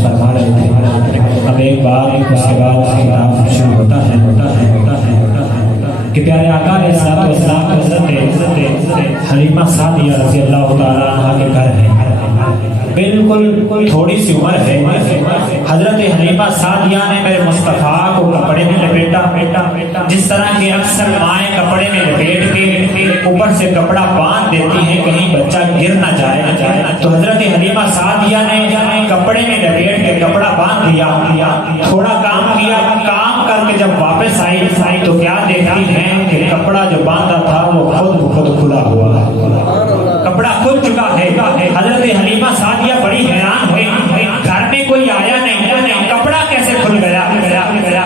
فرما رہے تھے. اب ایک بار اس کے بعد خطاب شروع ہوتا ہے کہ پیارے آقا علیہ السلام حضرت حلیمہ سعدیہ رضی اللہ تعالیٰ عنہ کے گھر ہیں. بالکل تھوڑی سی عمر ہے. حضرت حلیمہ سعدیہ نے میرے مصطفیٰ کو کپڑے میں لپیٹا جس طرح کے اکثر مائیں کپڑے میں لپیٹ کے اوپر سے کپڑا باندھ دیتی ہیں کہیں بچہ گر نہ جائے. تو حضرت حلیمہ سعدیہ نے کپڑے میں لپیٹ کے کپڑا باندھ دیا. تھوڑا کام کیا, کام کر کے جب واپس آئی تو کیا دیکھتی ہیں کہ کپڑا جو باندھا تھا وہ خود بخود کھلا ہوا, کپڑا کھل چکا ہے. حضرت حلیمہ سعدیہ بڑی حیران ہوئی, گھر میں کوئی آیا نہیں, کپڑا کیسے کھل گیا.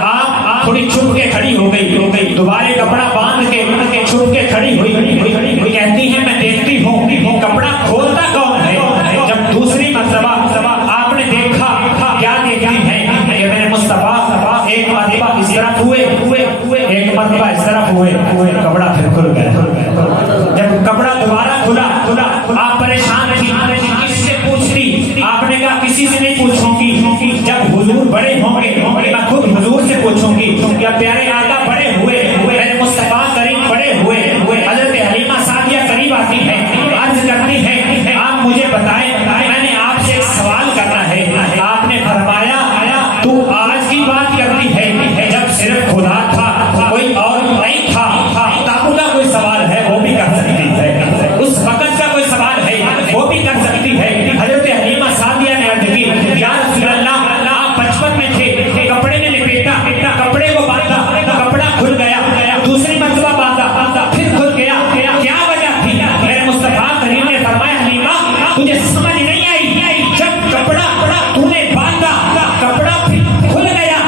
آپ تھوڑی چھپ کے کھڑی ہو گئی, دوبارہ کپڑا باندھ کے چھپ کے کھڑی ہوئی. کہتی ہے میں دیکھتی ہوں کپڑا کھولتا کون ہے. جب دوسری مرتبہ آپ نے دیکھا, کیا دیکھتی ہے کہ میرے مصطفیٰ ایک مرتبہ اس طرف ہوئے, ایک مرتبہ اس طرف ہوئے, کپڑا پھر کھل گیا. جب کپڑا دوبارہ کھلا آپ پریشان تھی, کس سے پوچھتی. آپ نے کہا کسی سے نہیں پوچھوں گی, جب حضور بڑے ہوں گے میں خود حضور سے پوچھوں گی. کیا پیارے آقا بڑے ہوئے, میرے مصطفیٰ کریم بڑے ہوئے. حضرت حلیمہ سعدیہ قریب آتی ہے, عرض کرتی ہے آپ مجھے بتائیں, میں نے آپ سے ایک سوال کرنا ہے. آپ نے فرمایا تو آج کی بات کرتی ہے, جب صرف خدا تھا کوئی اور نہیں تھا, تب کا کوئی سوال ہے وہ بھی کر سکتی ہے, اس وقت کا کوئی سوال ہے وہ بھی کر سکتی ہے. حضرت حلیمہ سعدیہ نے عرض کی یا رسول اللہ, آپ بچپن میں تھے, کپڑے نے لپیٹا, کپڑے کو باندھا, کپڑا کھل گیا, دوسری مرتبہ باندھا, پھر کھل گیا, کیا وجہ تھی. میرے مصطفیٰ کریم نے فرمایا حلیمہ تجھے سمجھ نہیں آئی, جب کپڑا تو نے باندھا, کپڑا پھر کھل گیا.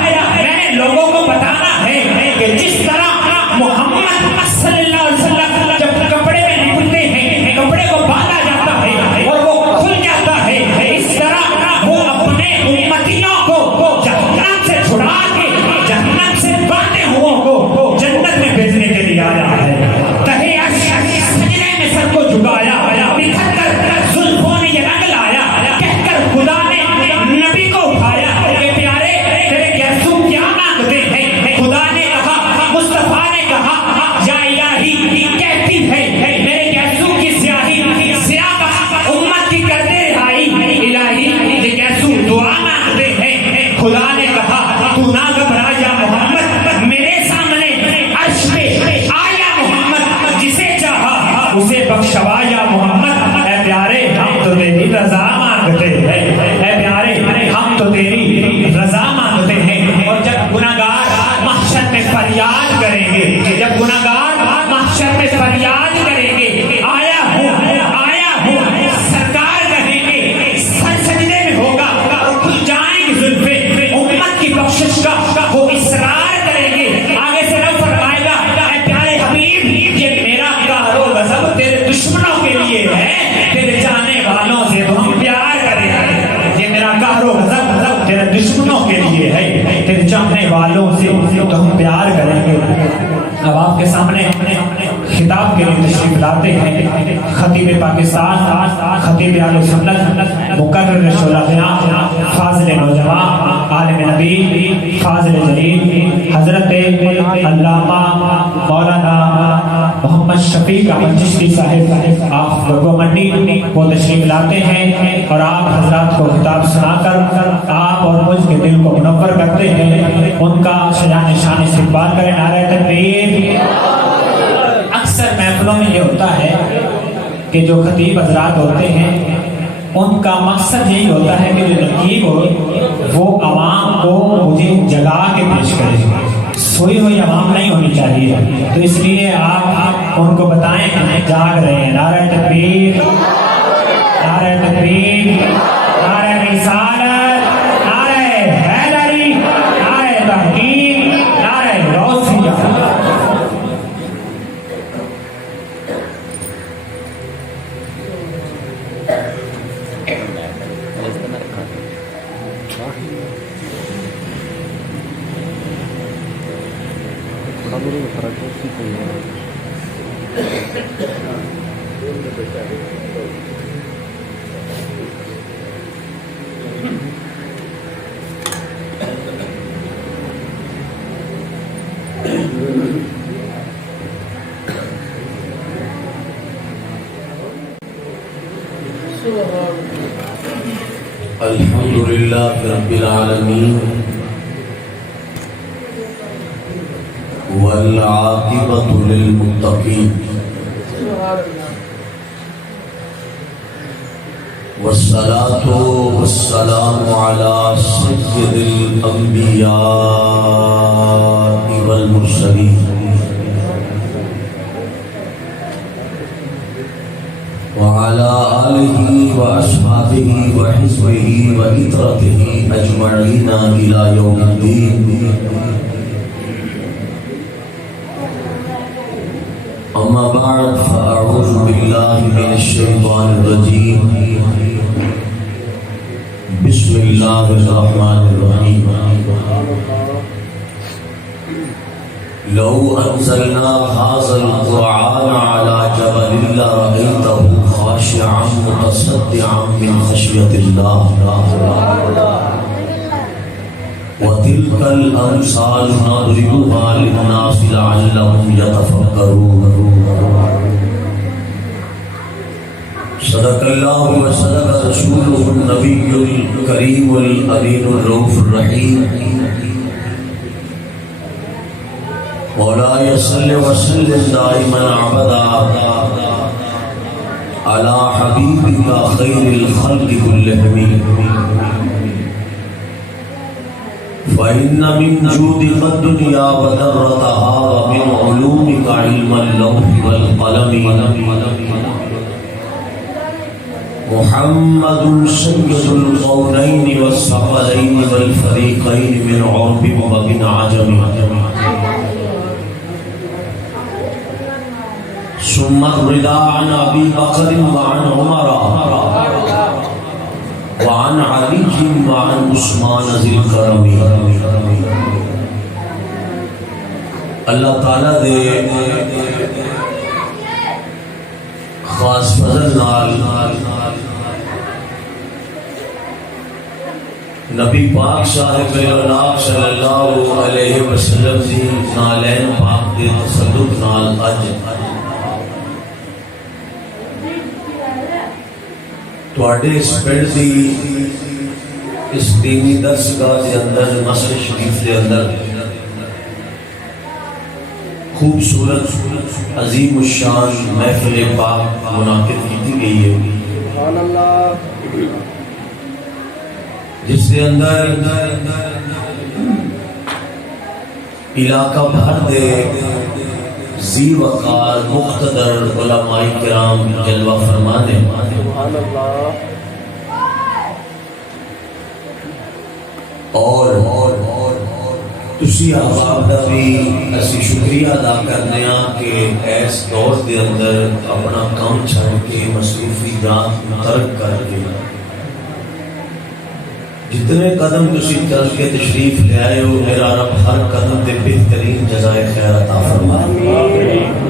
میں نے لوگوں کو بتانا ہے کہ جس طرح محمد صلی اللہ علیہ وسلم جب کپڑے میں لپٹتے ہیں, کپڑے کو باندھا جاتا ہے اور وہ کھل جاتا ہے, اس طرح وہ اپنے امتیوں کو جہنم سے چھڑا کے جہنم سے باندھے ہوں کو جنت میں بھیجنے کے لیے آیا ہے. تہے سجدے میں سر کو جھکایا, بکھر کر زلفوں نے یہ رنگ لایا, کہہ کر خدا نے نبی کو اٹھایا کہ پیارے تیرے گیسو کیا مانگتے ہیں. خدا نے کہا, مصطفیٰ نے کہا یا الہی کہتی ہے میرے گیسو کی سیاہی سیاہ امت کی کر دے رہائی. الہی یہ گیسو دعا مانگتے ہیں. خدا نے کہا تو نہ گھبرا یا محمد, میرے سامنے عرش پہ آیا محمد, جسے چاہا اسے بخشوا یا محمد. اے پیارے ہم تو تیری رضا مانگتے ہیں, اے پیارے ہم تو تیری رضا مانگتے ہیں. اور جب گناہگار محشر میں فریاد کریں گے, جب گناہگار محشر میں فریاد کریں گے, آیا ہوں سرکار کہیں گے, سر سجدے میں ہوگا, کھل جائیں گے زلفیں, امت کی بخشش کا وہ اصرار کریں گے. آگے سے رب فرمائے گا اے پیارے حبیب یہ میرا قہر و غضب تیرے دشمنوں کے لیے ہے, تیرے چاہنے والوں سے تو ہم پیار کریں گے. یہ میرا قہر و غضب تیرے دشمنوں کے لیے ہے, تیرے چاہنے والوں سے تو ہم پیار کریں گے. اب آپ کے سامنے خطاب کے لیے تشریف لاتے ہیں خطیب پاکستان, خطیب اہل سنت, مقرر شرفاء, فاضل نوجوان, عالم نبی, فاضل جلیل, حضرت علامہ مولانا محمد شفیق احمد چشتی صاحب آپ لوگوں منڈی وہ تشریف لاتے ہیں اور آپ حضرات کو خطاب سنا کر آپ اور مجھ کے دل کو منور کرتے ہیں. ان کا شجاع شان استقبال کریں. نعرہ تکبیر. اکثر محفلوں میں یہ ہوتا ہے کہ جو خطیب حضرات ہوتے ہیں ان کا مقصد یہی ہوتا ہے کہ جو نقیب ہو وہ عوام کو مجھے جگا کے پیش کرے, سوئی ہوئی عوام نہیں ہونی چاہیے. تو اس لیے آپ ان کو بتائیں کہ جاگ رہے ہیں. نعرہ تکبیر, نعرہ تکبیر, نعرہ رسالت, نعرہ حیدری, نعرہ تحقیق, نعرہ غوثیہ. الحمدللہ رب العالمین والعاقبۃ للمتقین والصلاة والسلام علی سید الانبیاء والمرسلین وعلى آلہ واصحابہ وحزبہ وعطرتہ اجمعین الی یوم الدین اما بعد فاعوذ باللہ من الشیطان الرجیم بسم اللہ الرحمن الرحیم لو انزلنا هذا القرآن على جبل لرأيته خاشعا متصدعا من خشية الله وتلك الأمثال نضربها للناس لعلهم يتفكرون صدق الله وصدق رسوله النبي الكريم الأمين الرؤوف الرحيم مولاي صل وسلم دائما ابدا على حبيبك خير الخلق كلهم فإن من جودك الدنيا وذرتها ومن علومك علم اللوح والقلم محمد سيد القونين والثقلين والفريقين من عرب ومن عجم ثم الرضا عن ابي بكر وعن عمر وعن علي وعن عثمان ذي الكرم اللہ تعالی دے خاص فضل نال نبی پاک صاحب الاولاد صلی اللہ علیہ وسلم دی نالین پاک دے تصدق نال اج تواڈے اس پنڈ دی اس دینی درسگاہ کے اندر مسجد شریف کے اندر خوبصورت عظیم الشان محفل پاک منعقد کی گئی ہے جس کے اندر علاقہ بھر دے ذی وقار مقتدر علماء کرام جلوہ فرمانے اور تسی احباب دا بھی اسی شکریہ ادا کرنے ہاں کہ اس دور دے اندر اپنا کام چھڑ کے مصروفیات ترک کر کے جتنے قدم تسی چل کے تشریف لے آئے ہو میرا رب ہر قدم دے بہترین جزائے خیر عطا فرمائے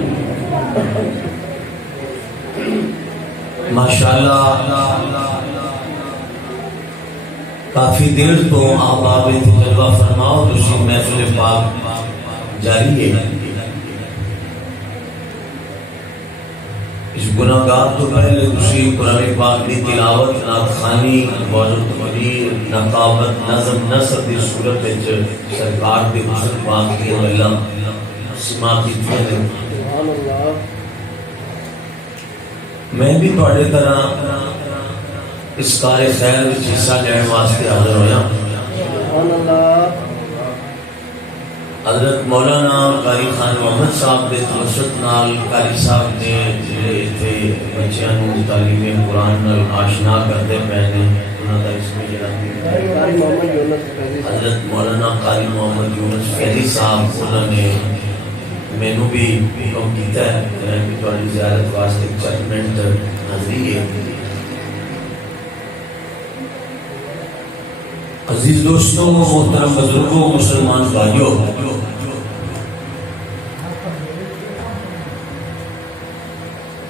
ماشاءاللہ کافی دیر تو احباب جلوہ فرماؤ تسی محفل پاک جاری ہے اس گناہگار تو پہلے تسی قرآن پاک دی تلاوت نعت خوانی موضوع تقریر نقابت نظم نثر دی صورت وچ سرکار دی حسن پاک کی اللہ سماعت کی میں بھی تواڈے طرح اس کار خیر وچ حصہ لینے واسطے حاضر ہویا حضرت مولانا قاری خان محمد صاحب دے توسط نال قاری صاحب نے جڑے بچیاں نوں تعلیم قرآن نال آشنا کرتے پے نے انہاں دا اسم جڑا حضرت مولانا قاری محمد یونس فیضی صاحب انہوں نے مینوں بھی حکم کیتا ہے کہ تواڈی زیارت واسطے 4 منٹ حاضری ہے عزیز دوستوں محترم بزرگوں مسلمان بھائیوں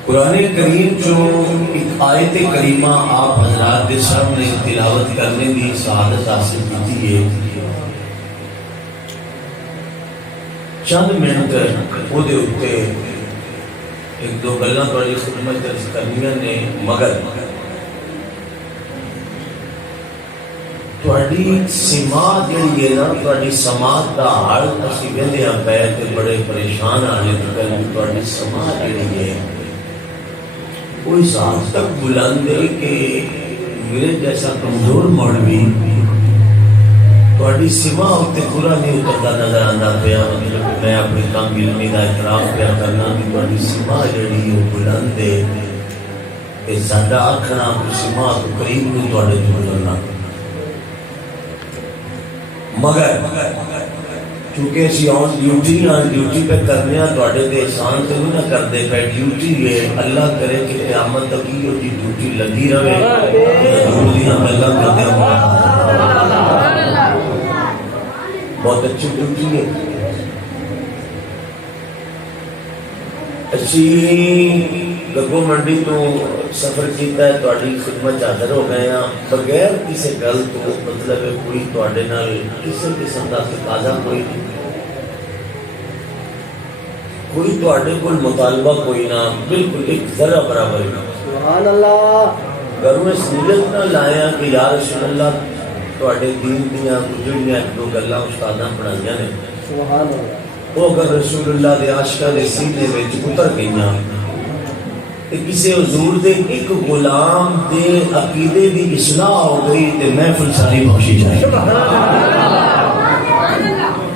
قرآن کریم جو ایک آیت کریمہ آپ حضرات کے سامنے تلاوت کرنے کی سعادت حاصل کی ہے چند منٹ وہ دے اتے ایک دو گلاں تھوڑی خدمت کرنی نے مگر تھوڑی سماعت جڑی ہے نا، تھوڑی سماعت دا حال اسی ویندے ہاں پے تے بڑے پریشان آنے کہ تھوڑی سماعت جڑی ہے وہ اس حد تک بلند ہے کہ میرے جیسا کمزور مولوی تھوڑی سما ہوتے پورا نہیں اترتا نظر آتا پیا، مطلب میں اپنی کام علمی کا اعتراف پیا کرنا کہ تھوڑی سما جڑی وہ بلند ہے، یہ ساڈا آکھنا سما تو قریب نہیں تھوڑے تو گزرنا، مگر چونکہ اسی آن ڈیوٹی پہ کرنے ہیں تھوڑے تے احسان تو نہیں نہ کرتے پہ ڈیوٹی ہے، اللہ کرے کہ قیامت تک ہی ہوتی ڈیوٹی لگی رہے، ضروری ہم اللہ کرتے ہیں، بہت اچھی ڈیوٹی ہے۔ اسی گگو منڈی تو سفر کیتا ہے، تھوڑی خدمت حاضر ہو گئے ہیں بغیر کسی گل تو، مطلب کوئی تھوڑے نال کسی قسم کا تقاضا کوئی تھوڑے کول مطالبہ کوئی نہ، بالکل ایک ذرہ برابر نہ، سبحان اللہ، گھروں اس نیت نہ لایا کہ یا رسول اللہ تھوڑے دین دیاں گزریاں ایک دو گلاں استاداں پڑھائیاں نے، سبحان اللہ، وہ اگر رسول اللہ دے عاشقاں دے سینے وچ اتر گئیاں کہ کسی حضور دے ایک غلام دے عقیدے دی اصلاح ہو گئی تے محفل ساری بخشی جائے،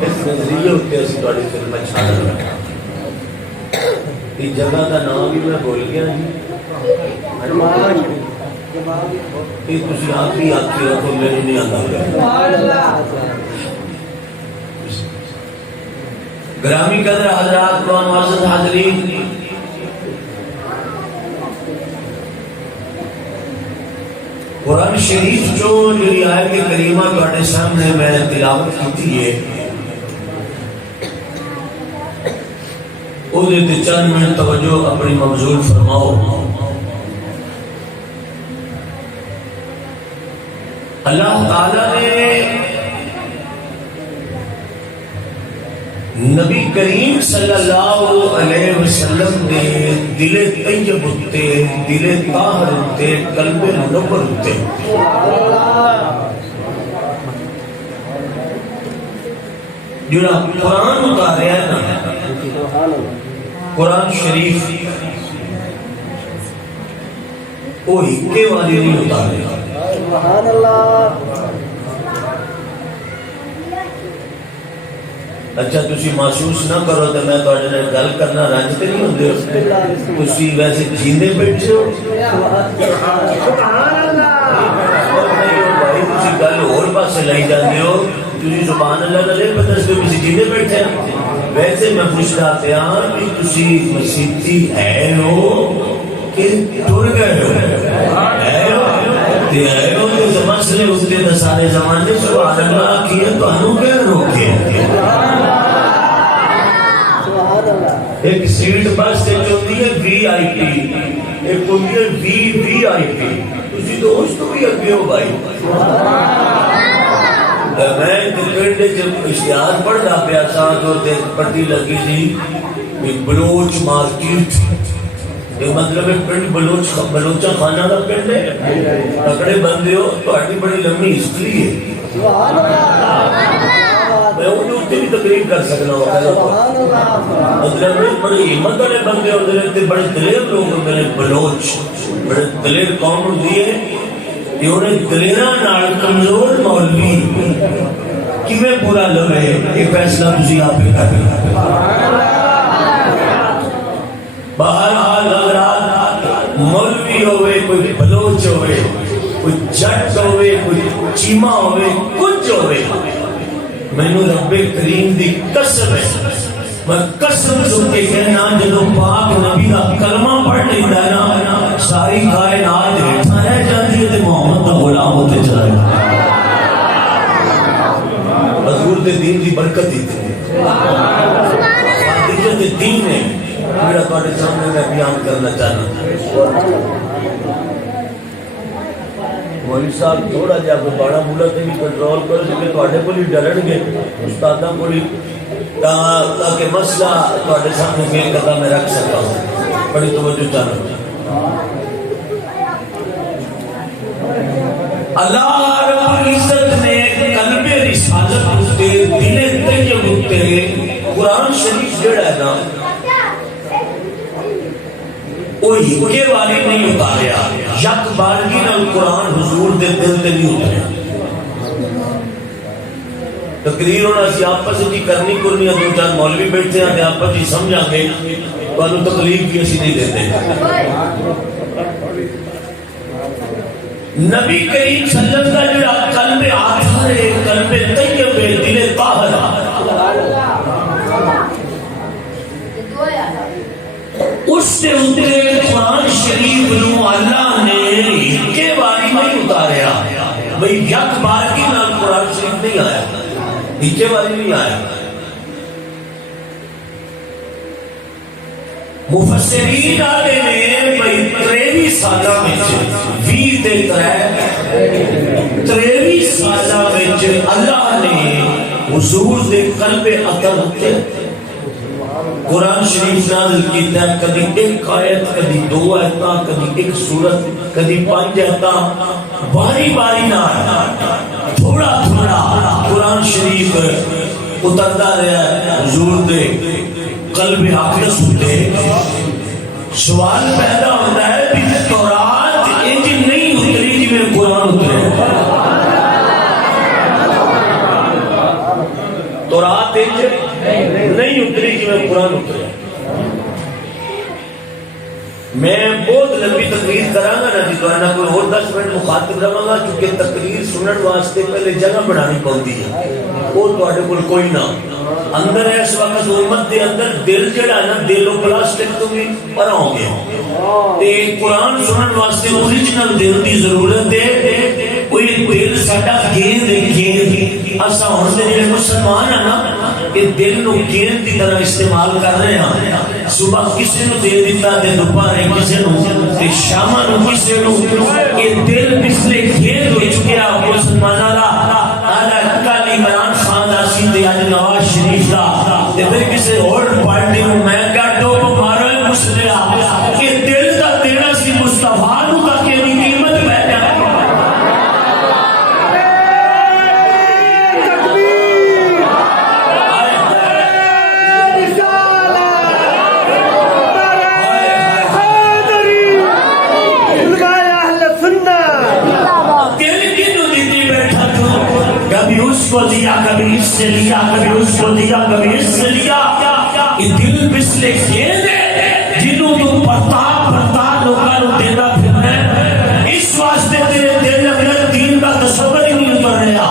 اس نظریے ہوتے اسی تھوڑی خدمت حاضر ہیں۔ اس جگہ کا نام بھی میں بول گیا جی، تسی آپ ہی رکھو، میرے نہیں آتا۔ گرامی قدر حضرات و معزز حاضرین، قرآن شریف جو آیت کریمہ تواڈے سامنے میں تلاوت کی ہے، وہ دیتے چند منٹ توجہ اپنی مبذول فرماؤ۔ اللہ تعالیٰ نے نبی کریم صلی اللہ علیہ وسلم نے دل طیب اتے، دل طاہر اتے، قلب منور اتے جڑا قرآن اتاریا ہے نا، قرآن شریف وہ ہکے والی نہیں اتاریا، سبحان اللہ۔ اچھا تسی محسوس نہ کرو تو میں تواڈے نال گل کرنا رنج تے نہیں ہوندے، تسی ویسے جیندے بیٹھے ہو، سبحان اللہ، بھائی تسی گل ہور پاسے لائی جاندے ہو، تسی سبحان اللہ نہ لے پتہ سے تسی جیندے بیٹھے ہیں۔ ویسے میں پوچھدا پیا کہ تسی مسیحی ہے ہو کہ ٹر گئے ہو، ہے ہو تے ہے ہو تے مسئلے ہوتے تے سارے زمانے سبحان اللہ کیے تانوں کیا روکے؟ ایک سیٹ بس تے ہوتی ہے وی آئی پی، ایک ہوتی ہے وی آئی پی، تسی تو اس تو بھی اگے ہو بھائی۔ میں پنڈ جب اشتہار پڑھدا پیا سا جو پٹی لگی تھی بلوچ مارکیٹ، یہ مطلب ہے پنڈ بلوچا خانہ کا پنڈ ہے، تکڑے بندے ہو تہاڈی بڑی لمبی ہسٹری ہے، میں انہوں بھی تقریب کر سکنا ہوں، مطلب بڑی ہمت والے بندے ہوتے ہیں، بڑے دلیر لوگ ہوتے ہیں، بلوچ بڑے دلیر قوم ہوتی ہے کہ انہیں دلیراں نال کمزور مولوی کیویں پورا لوے، یہ فیصلہ تسی آپ ہی کر لیں۔ بہرحال حضرات، مولوی ہوئے، کوئی بلوچ ہوئے، کوئی جٹ ہوئے، کوئی چیما ہوئے، کچھ ہوئے، مینوں رب کریم دی قسم ہے، میں قسم سن کے کہنا جدوں پاک نبی دا کلمہ پڑھ لیتا ہے نا، ساری کائنات ہیٹھاں رہ جاتی ہے تے محمد دا غلام ہوتے چلا جاتا ہے۔ حضور دے دین دی برکت دی فاتحت دین ہے میرا تواڈے سامنے میں بیان کرنا چاہنا۔ مولوی صاحب تھوڑا جہا بڑا مولا تے بھی کنٹرول کرو کیونکہ تواڈے کول ہی ڈرن گے استاداں کول ہی، تاکہ مسئلہ تواڈے سامنے میل کرتا میں رکھ سکتا ہوں۔ بڑی توجہ چاہنا۔ اللہ رب العزت نے قلب رسالت تے دل طیب تے قرآن شریف جڑا ہے نا وہ ہکے والی نہیں اتاریا، یک بارگی نال قرآن حضور دے دل تے نہیں اتاریا۔ تقریر ہونا سی آپس کی کرنی کرنی ہے، دو چار مولوی بیٹھتے ہیں آپس کی سمجھا گے تو تکلیف کی اسی نہیں دیتے۔ نبی کریم صلی اللہ علیہ وسلم قلب آدھار ہے، قلب طیب ہے، دل طاہر اس سے اترے قرآن شریف نو اللہ نے ہکے باری نہیں اتاریا، بھئی یک بار کی نال قرآن شریف نہیں آیا، ہکے باری نہیں آیا۔ مفسرین آلے نے بھئی 23 سالہ میں 20 دے 23 سالہ میں اللہ نے حضور دے قلب عطر ہوتے قرآن شریف نازل کیتا ہے، کدی ایک آیت، کدی 2 آیتاں، کدی ایک سورت، کدی 5 آیتاں، باری باری نہ تھوڑا تھوڑا قرآن شریف اترتا رہا ہے حضور دے قلب اقدس ہوتے۔ سوال پیدا ہوتا ہے کہ تورات انج نہیں اتری جی میں قرآن اترے، تورات انج نہیں اتری جی میں قرآن اترے۔ میں بہت لمبی تقریر کراں گا نا جی، تو کوئی اور 10 منٹ مخاطب رہاں گا، کیونکہ تقریر سنن واسطے پہلے جگہ بنانی پوندی ہے، وہ تواڈے کول کوئی نہ اندر ہے۔ اس وقت امت دے اندر دل جڑا ہے نا، دل و پلاسٹک تو بھی پر ہو گیا تے قرآن سنن واسطے اوریجنل دل دی ضرورت ہے۔ کوئی دل ساڈا گیند گیند اسا ہن دے جڑے مسلمان ہیں نا، کہ دل نو گیند دی طرح استعمال کر رہے ہیں، صبح کسی نو دے دیتا تے دوپہر کسی نو تے شام نو کسی نو، کہ دل پچھلے گیند ہو چکیا مسلماناں دا۔ اعلی عمران خان دا سی تے اج نواز شریف دا تے پھر کسی اور پارٹی نو میں کیا ٹوپ مارو مسلیا کہ دل دا دینا سی مصطفیٰ نو دا کہ دی قیمت پہ جائے۔ کو دیا کبھی اس سے لیا، کبھی اس کو دیا کبھی اس سے لیا۔ یہ دل پچھلے گیند ہے جنہوں تو پڑھتا پڑھتا لوگاں نو دینا پھرنا ہے۔ اس واسطے تیرے دل اندر دین کا تصور ہی نہیں اتر رہا،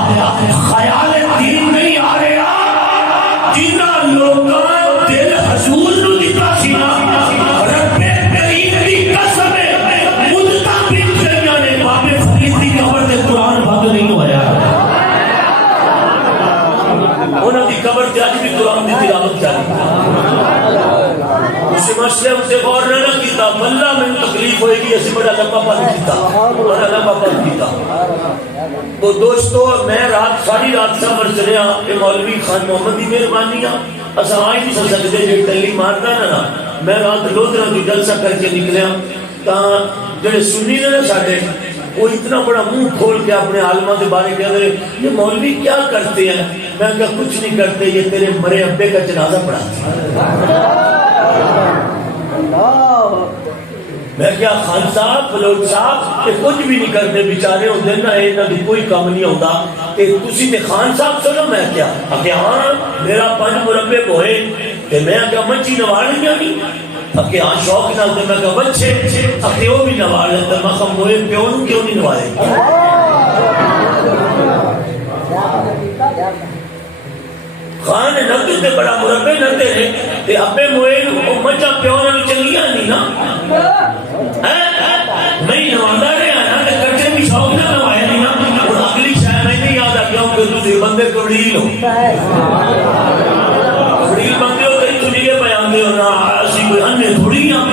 خیال دین نہیں آ رہا۔ جنہاں لوگاں دل حضور نو دیتا سی نا، رب کریم دی قسم ہے مدتاں بیت گئیاں نے، بابے فرید دی قبر تے قرآن بند نہیں ہویا۔ انہوں کی قبر تے اج بھی قرآن کی تلاوت جاری اس مسئلے سے غور نہ کیتا، واللہ میں تکلیف ہوئے گی، ایسے بڑا لمبا پڑھ کیتا، بڑا لمبا پڑھ کیتا۔ تو دوستو میں رات ساری رات سفر چلیا، کہ مولوی خان محمد دی مہربانی اساں آئی نہیں سکتے جو ٹیلی مارتا نا۔ میں رات لودھرا کی جلسہ کر کے نکلیا تاں جڑے سنی نے نا ساڈے، وہ اتنا بڑا منہ کھول کے اپنے عالمہ کے بارے کہہ رہے یہ مولوی کیا کرتے ہیں؟ میں کہا کچھ نہیں کرتے، یہ تیرے مرے ابے کا جنازہ پڑھاتے ہیں۔ میں کیا خان صاحب فلوج صاحب کہ کچھ بھی نہیں کرتے بیچارے ہوتے نا، انہاں دی کوئی کام نہیں ہوتا کہ تسی تے خان صاحب سنو۔ میں کیا کہ ہاں میرا 5 مربے ہوئے تے میں کیا مچھی نوالنیاں نہیں کہ ہاں شوق نال تے میں کہا بچے اکھے وہ بھی نوال لیتا، میں کہا موئے پیو نو کیوں نہیں نوالے؟ خان نکل تے بڑا مربے نتے رہے تے ابے موئے نو مچا پیو نال چنگیاں نہیں نا، نہیں نوالا رہا نا تے کٹے بھی شوق نہ نوائے نہیں نا۔ اور اگلی شاید میں نہیں یاد آ کیوں کہ تسی بندے کبڑیل ہو، کبڑیل بندے ہو تے تسی یہ بیان دے ہو نا، اسی کوئی انے تھوڑی ہیں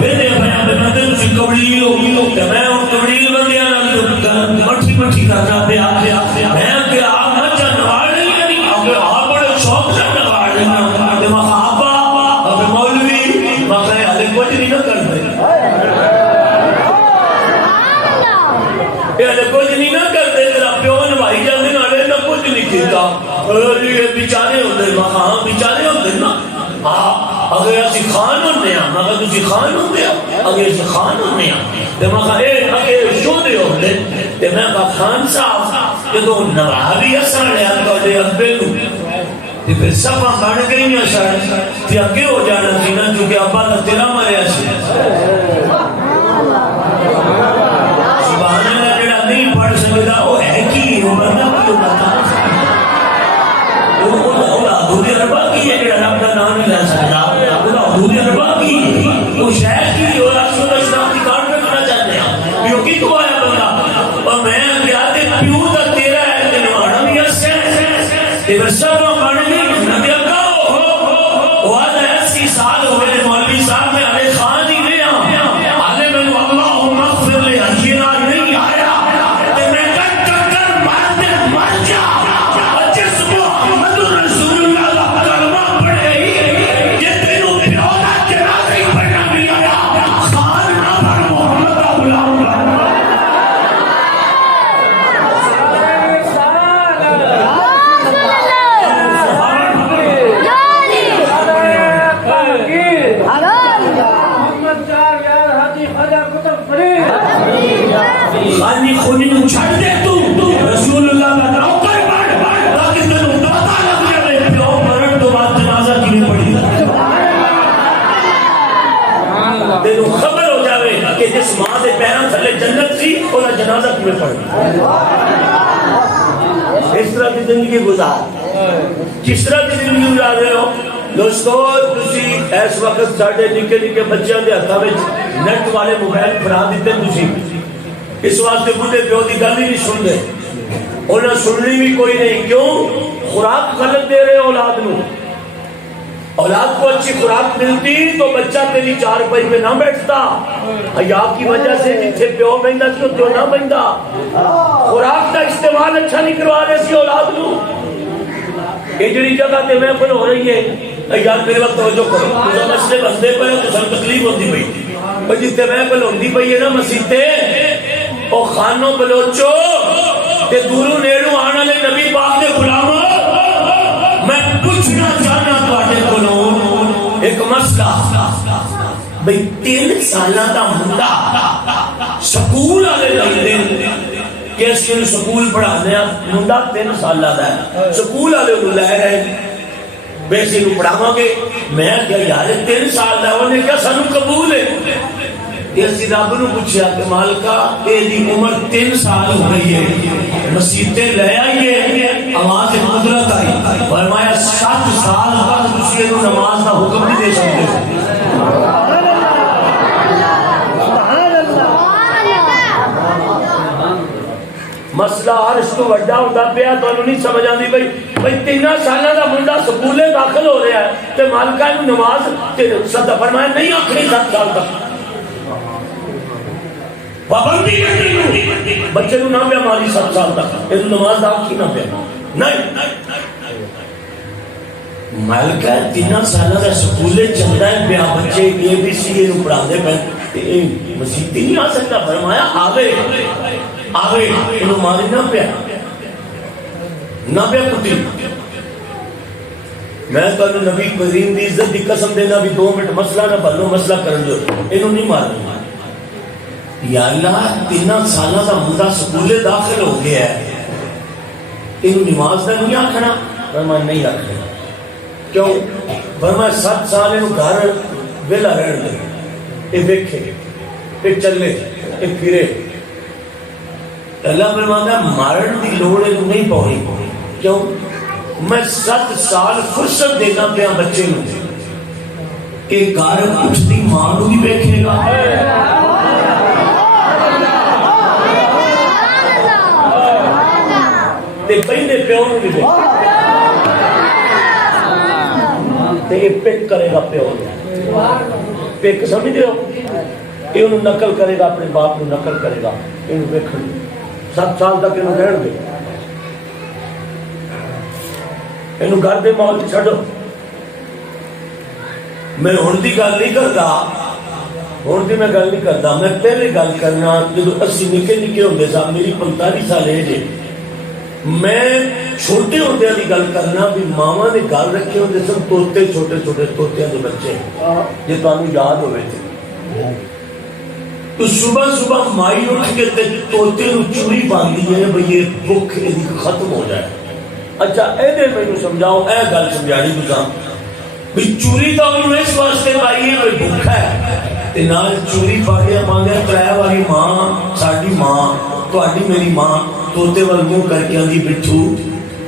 بیدے بیان دے بندے تسی کبڑیل ہو کہ میں ان کبڑیل بندے نال مٹھی مٹھی کرنا پیا۔ میں کہ آپ مچا نوال نہیں ہے، آپ بڑے شوق سے نوال نہیں ہے، مخابہ اب مولوی مخابہ حلے کچھ نہیں نہ کرتے، یہ حلے کچھ نہیں نہ کرتے، تیرا پیو نوال فرمائی جاتے نالے نہ کچھ نہیں کیتا یہ بیچارے ہوتے ہاں بیچارے ہوتے نا اگر اسی خان ہوتے ہیں مگر تسی خان ہوتے ہیں اگر اسی خان ہوتے ہیں تو میں کہا اگر شودے ہوتے تو میں کہا خان صاحب جدو نوابی اثر لیا تو ابے کو پھر سب بڑھ گئی ہیں سر پھر اگے ہو جانا سی نا کیونکہ ابا تو تیرا مریا سی سبحان اللہ جڑا نہیں پڑھ سکتا وہ ہے کی وہ بندہ کیوں بتا وہ حدود اربا کی ہے جڑا رب کا نام نہیں لے سکتا وہ حدود اربا کی وہ شہر کی اور رسول اسلام کی کارڈ پہ کھڑا چاہتے ہیں کیوں کی تو آیا بندہ اور میں کیا تے پیو دا تیرا ہے تے نواڑا بھی اسے تے پھر سب بڑھ گئی نبی اکاؤ وہ آج ایسی سال ہوئے مولوی صاحب میں علی خان ہی لے آنے میں اللہم اغفر لے حجینا نہیں آیا تے میں کر مر جا جس محمد رسول اللہ کا کلمہ پڑھے یہ تینوں پیونا جنازہ ہی پڑھنا بھی آیا خان نہ پڑھ محمد کا غلام خانی خونی نو چھڑ دے تو رسول اللہ کا نوکر بڑھ تاکہ تینوں پتہ لگ جائے پیو مرن تو بعد جنازہ کیوں پڑھی تینوں خبر ہو جائے کہ جس ماں دے پیروں تھلے جنت سی اوہ جنازہ کیوں پڑھی اس طرح کی زندگی گزار کس طرح کی زندگی گزار رہے ہو دوستو تسی اس وقت ساڑھے نکے نکے بچیاں دے ہتھاں وچ نیٹ والے موبائل پھڑا دیتے تسی اس واسطے بڑھے پیو دی گل ہی نہیں سن دے انہیں سننی بھی کوئی نہیں کیوں خوراک غلط دے رہے اولاد نو اولاد کو اچھی خوراک ملتی تو بچہ تیری چار پائی پہ نہ بیٹھتا حیا کی وجہ سے جتھے پیو بہندا سی تو نہ بہندا خوراک کا استعمال اچھا نہیں کروا رہے سی اولاد نو یہ جڑی جگہ تے محفل ہو رہی ہے یار میرے وقت توجہ کرو جو مسئلے بندے پہ تو سب تکلیف ہوتی پئی اور جتنے محفل ہوتی پئی ہے نا مسیتے او خانوں بلوچو تے دوروں نیڑوں آنے والے نبی پاک دے غلاموں میں پوچھنا چاہنا تواڈے کولوں ایک مسئلہ بھئی 3 سالاں دا منڈا سکول والے لگدے کہ اس کو سکول پڑھانے منڈا 3 سالاں دا ہے سکول والے نوں لے رہے بیسی نوں پڑھاواں گے میں کیا یار 3 سال دا انہیں کیا سانو قبول ہے اسی رب نو پوچھیا کہ مالکا اے دی عمر 3 سال ہو گئی ہے مسیتے لے آئیے آواز قدرت آئی فرمایا 7 سال بعد تسی اینو نماز دا حکم نہیں دے سکتے مسئلہ عرش تو وڈا ہوتا پیا تو نہیں سمجھ آتی بھائی 3 سالہ دا منڈا سکولے داخل ہو رہا ہے تے مالکا اینو نماز صدا فرمایا نہیں آخری 7 سال تک پابندی کرنی بچے نو نہ پیا ماری 7 سال تک یہ نماز دا کی نہ پیا نہیں مالکا 3 سالہ دا سکولے چلتا ہے پیا بچے اے بی سی نو پڑھا دے پہ مسیح نہیں آ سکتا فرمایا آوے انہوں ماری نہ پیا کٹی میں تو نبی کریم دی عزت دی قسم دینا بھی 2 منٹ مسئلہ نہ بھلو مسئلہ کرن دو انہوں نہیں مارنا یا اللہ 3 سالہ دا منڈا سکولے داخل ہو گیا ہے انہوں نماز دا نہیں آکھنا فرمایا نہیں آکھنا کیوں فرمایا 7 سال انہوں گھر ویلا رہن دے یہ دیکھے یہ چلے یہ پھرے اللہ فرماتا ہے مارن دی لوڑے نہیں پہنی کیوں میں 7 سال فرصت دینا پیا بچے نو کہ گھر اٹھتی ماں نو بھی دیکھے گا تے پہلے پیو نو بھی دیکھے تے یہ پک کرے گا پیو پک سمجھ دے ہو یہ انہوں نقل کرے گا اپنے باپ نو نقل کرے گا انہوں دیکھن 7 سال تک انہوں رہن دے انہوں گھر دے ماحول چھڑو میں ہن دی گل نہیں کرتا میں پہلے گل کرنا جدو 80 نکے ہوندے سا میری 45 سال ایج ہے میں چھوٹے ہوندے دی گل کرنا بھی ماواں نے گل رکھے ہوندے سن توتے چھوٹے چھوٹے توتیاں دے بچے جے تانوں یاد ہوے تے تو صبح صبح مائی اٹھ کے تے توتے نوں چوری پاندی ہے بھئی یہ بھوک دی ختم ہو جائے. اچھا اے دے مینوں سمجھاؤ اے گل سمجھانی تساں بھی چوری تو انہوں اس واسطے پائی ہے کوئی بھوکا ہے تے نال چوری پاندیا مانگیا ترے والی ماں ساڈی ماں تہاڈی میری ماں توتے ول منہ کر کے آندی بٹھو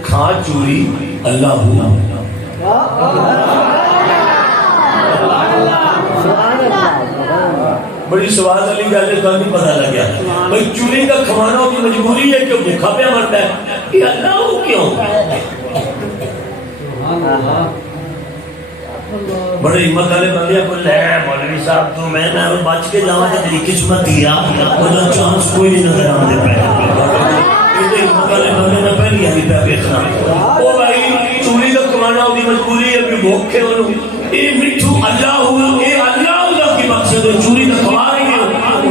کھا چوری اللہ ہو. بڑی سوال والی گل ہے تو نہیں پتہ لگ گیا بھائی چوری کا کھوانا کی مجبوری ہے کہ بھوکا پیا مرتا ہے کہ اللہ ہو کیوں. بڑے ہمت والے بندے کو لے مولوی صاحب تو میں نہ بچ کے جاواں تے میری قسمت دیا مطلب چانس کوئی نہیں نظر آندے پے. یہ ہمت والے بندے نے پہلی ہی پہ دیکھنا او بھائی چوری کا کمانا دی مجبوری ہے بھی بھوکے انہوں اے مٹھو اللہ ہو اے اللہ ہو کی مقصد ہے چوری کا کما رہی ہے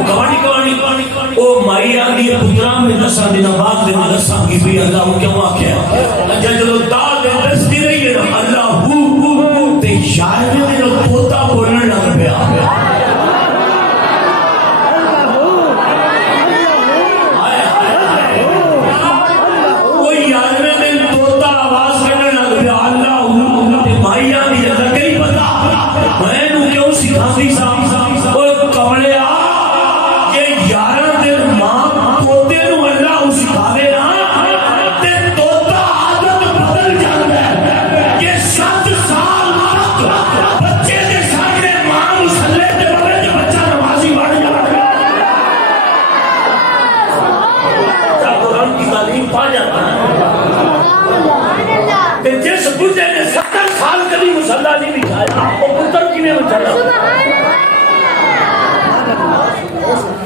کمانی او مائی آندی پترا میں دساں دن بعد دے دساں کی بھی اللہ ہو کیوں آکھیا اچھا جدو دال دے دس دی رہی ہے نا اللہ ہو تے یار میں جو توتا بولنے لگ پیا کوئی یار میں دل توتا آواز کرنے لگ پیا اللہ ہو تے مائی آندی لگا کہیں پتا میں نو کیوں سکھاتی سا کوئی کملے آ یہ یارہ دل ماں توتے نو اللہ ہو سکھا دے نا تے توتا عادت بدل جاتا ہے یہ 7 سال بچے دے سامنے ماں مسلے تے بڑے جو بچہ نمازی بن جاتا ہے جب قرآن کی تعلیم پا جاتا ہے کہ جس بڑھے نے 70 سال کبھی مسلح نہیں بچھایا وہ پتر کی نے بچھایا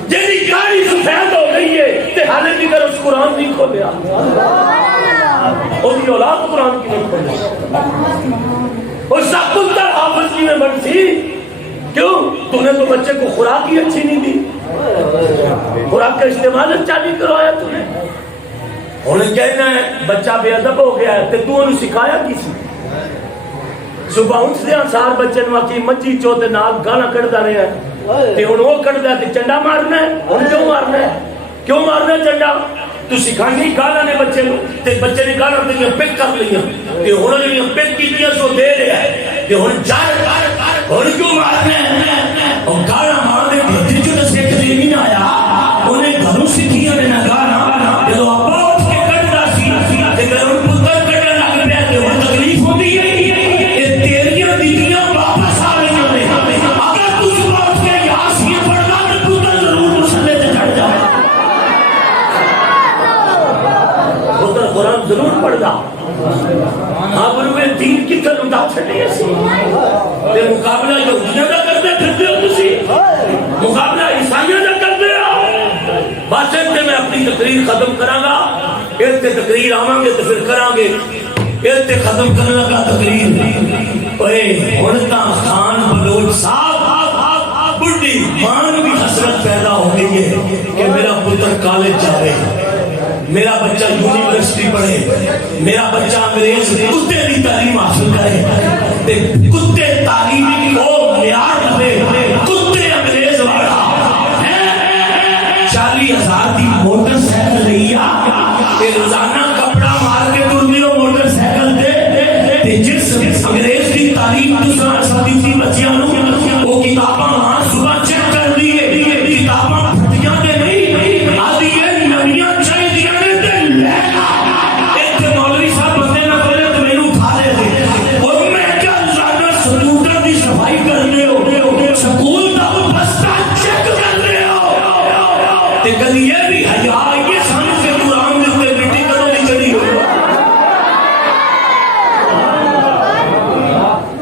جیسے گاڑی سفید ہو گئی ہے تے حالت بھی کر اس قرآن نہیں کھولیا اور یہ اولاد قرآن کی نہیں کھولیا اور سب پتر حافظ کی میں بڑھ سی کیوں تو نے تو بچے کو خوراک ہی اچھی نہیں دی خوراک کا استعمال اچھا نہیں کروایا تو نے انہیں کہنا ہے بچہ بے ادب ہو گیا ہے تے تو انہیں سکھایا کسی صبح اٹھتے ہیں سار بچے نو آکی مچی چوتے ناک گانا کڑ دا رہے ہیں تے انہوں وہ کڑ دا تے چنڈا مارنا ہے انہوں کیوں مارنا ہے کیوں مارنا ہے چنڈا تو سکھانی گانا نے بچے نو تے بچے نے گانا تے پک کر لیا تے انہوں نے پک کی دیا سو دے رہا ہے تے انہوں جائے انہوں کیوں مارنا ہے اور گانا مارنے بھتی جو دسے کدی نہیں آیا انہیں گھروں سکھیا میں نہ گانا تے تو ابا اٹھ کے کڑ دا سی تے گھر ان پتر کڑا لگ پیا تے وہ تکلیف ہوتی ہے ضرور پڑھ دا آپ انہوں دین کی طرح اٹھا چھڑی ایسی تے مقابلہ یہودیوں کا کرتے پھرتے ہو تسی مقابلہ عیسائیوں کا کرتے ہو بات ہے کہ میں اپنی تقریر ختم کروں گا ایک تے تقریر آواں گے تو پھر کریں گے ایک تے ختم کرنے کا تقریر اے ہونتا خان بلوچ صاحب بڑی مان بھی حسرت پیدا ہو گئی ہے کہ میرا پتر کالج جا رہے ہیں میرا بچہ یونیورسٹی پڑھے میرا بچہ انگریز کتے کی تعلیم حاصل کرے کتے تعلیمی کو معیار رہے کتے انگریز والا 40,000 کی موٹر سائیکل لیا کہ روزانہ کپڑا مار کے ترمی ہو موٹر سائیکل دے جس انگریز کی تعلیم دوسرا ساتھی تھی بچیاں وہ کتاباں وہاں صبح چیک کر دیے کتاباں پھٹیاں دے نہیں آدھی ہے نویاں چاہیے یہ بھی حیا یہ سامنے سے قرآن میں کوئی مٹی کدوں نہیں چڑھی ہو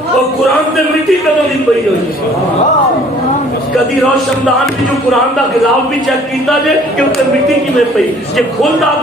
اور قرآن میں مٹی کدوں نہیں پڑی ہوئی کدی روشن دان جو قرآن کا خلاف بھی چیک کیتا جائے کہ اس مٹی کی میں پئی یہ کھولتا